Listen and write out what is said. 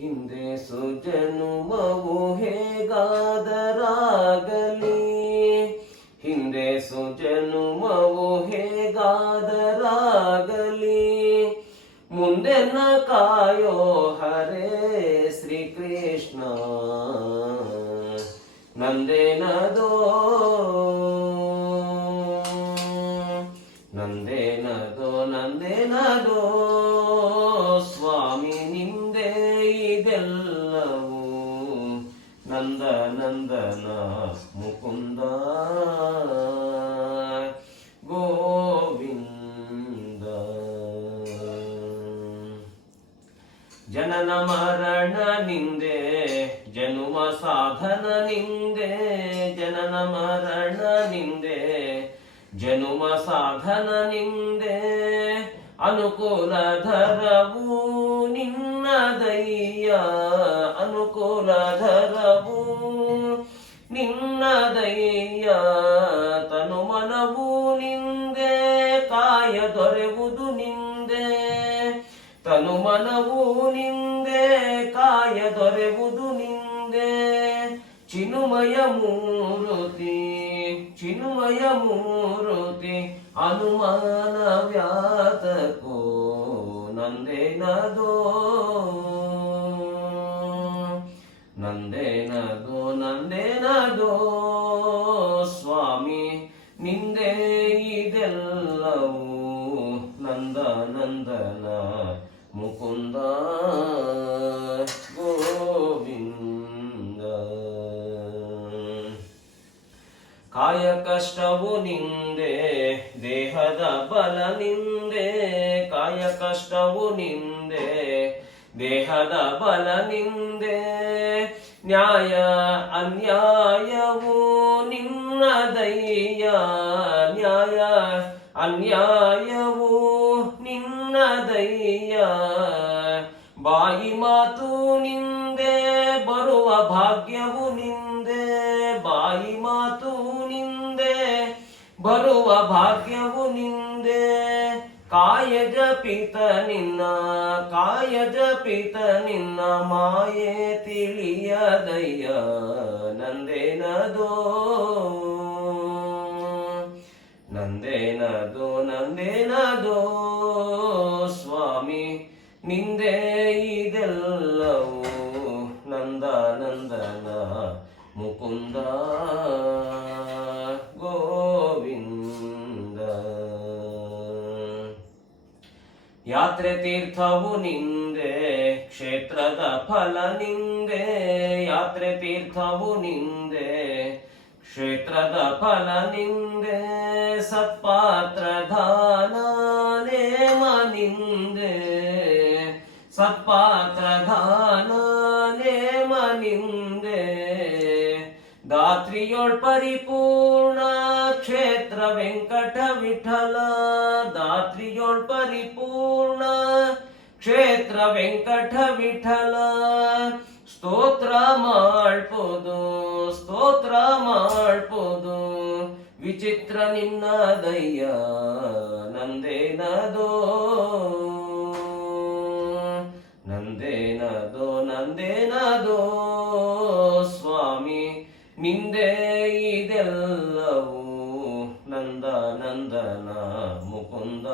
ಹಿಂದೆ ಸುಜನುಮವು ಹೇಗಾದರಾಗಲಿ? ಹಿಂದೆ ಸುಜನುಮವು ಹೇಗಾದರಾಗಲಿ? ಮುಂದೆನ ಕಾಯೋ ಹರೇ ಶ್ರೀಕೃಷ್ಣ. ನಂದೇನದೋ? ನಂದೇನದೋ? ನಂದೇನದೋ? ನಂದ ನಂದನ ಮುಕುಂದ. ಗೋವಿಂದ. ಜನನ ಮರಣ ನಿಂದೆ, ಜನುಮ ಸಾಧನ ನಿಂದೆ, ಜನನ ಮರಣ ನಿಂದೆ, ಜನುಮ ಸಾಧನ ನಿಂದೆ, ಅನುಕೂಲ ಧರವು ನಿನ್ನದಯ್ಯ ಅನುಕೂಲ ಧರವು ನಿನ್ನದಯ್ಯ ತನು ಮನವು ನಿಂದೆ ಕಾಯ ದೊರೆವುದು ನಿಂದೆ ತನು ಮನವು ನಿಂದೆ ಕಾಯ ದೊರೆವುದು ನಿಂದೆ ಚಿನುಮಯ ಮೂರುತಿ ಚಿನುಮಯ ಮೂರುತಿ ಅನುಮಾನ ವ್ಯಾತಕೋ ನಂದೇನದೋ ನಂದೇನದೋ ಮುಕುಂದ ಗೋವಿಂದ. ಕಾಯ ಕಷ್ಟವು ನಿಂದೆ, ದೇಹದ ಬಲ ನಿಂದೆ. ಕಾಯ ಕಷ್ಟವು ನಿಂದೆ, ದೇಹದ ಬಲ ನಿಂದೆ. ನ್ಯಾಯ ಅನ್ಯಾಯವು ನಿನ್ನದಯ್ಯ ನ್ಯಾಯ ಅನ್ಯಾಯವು ನಿನ್ನದಯ್ಯ ಬಾಯಿ ಮಾತು ನಿಂದೆ, ಬರುವ ಭಾಗ್ಯವು ನಿಂದೆ, ಬಾಯಿ ಮಾತು ನಿಂದೆ, ಬರುವ ಭಾಗ್ಯವು ನಿಂದೆ. ಕಾಯಜ ಪಿತ ನಿನ್ನ, ಕಾಯಜ ಪಿತ ನಿನ್ನ ಮಾಯೆ ತಿಳಿಯದಯ್ಯ, ನಂದೇನದೋ? ನಂದೇನದೋ ನಂದೇನದೋ? ನಿಂದೆ ಇದೆಲ್ಲವೂ ನಂದ ನಂದನ ಮುಕುಂದ ಗೋವಿಂದ. ಯಾತ್ರೆ ತೀರ್ಥವು ನಿಂದೆ, ಕ್ಷೇತ್ರದ ಫಲ ನಿಂದೆ. ಯಾತ್ರೆ ತೀರ್ಥವು ನಿಂದೆ, ಕ್ಷೇತ್ರದ ಫಲ ನಿಂದೆ. ಸತ್ಪಾತ್ರ ಸತ್ಪಾತ್ರ ದಾನ ನೇಮ ನಿಂದೆ ಪರಿಪೂರ್ಣ ಕ್ಷೇತ್ರ ವೆಂಕಟ ವಿಠಲ. ದಾತ್ರಿಯೋಳ್ ಪರಿಪೂರ್ಣ ಕ್ಷೇತ್ರ ವೆಂಕಟ ವಿಠಲ. ಸ್ತೋತ್ರ ಮಾಡ್ಬೋದು ಸ್ತೋತ್ರ ಮಾಡ್ಬೋದು. ವಿಚಿತ್ರ ನಿನ್ನ ದಯ್ಯ ನಂದೇನದೋ ನಿಂದೆ ಇದೆಲ್ಲವೂ ನಂದ ನಂದನ ಮುಕುಂದ.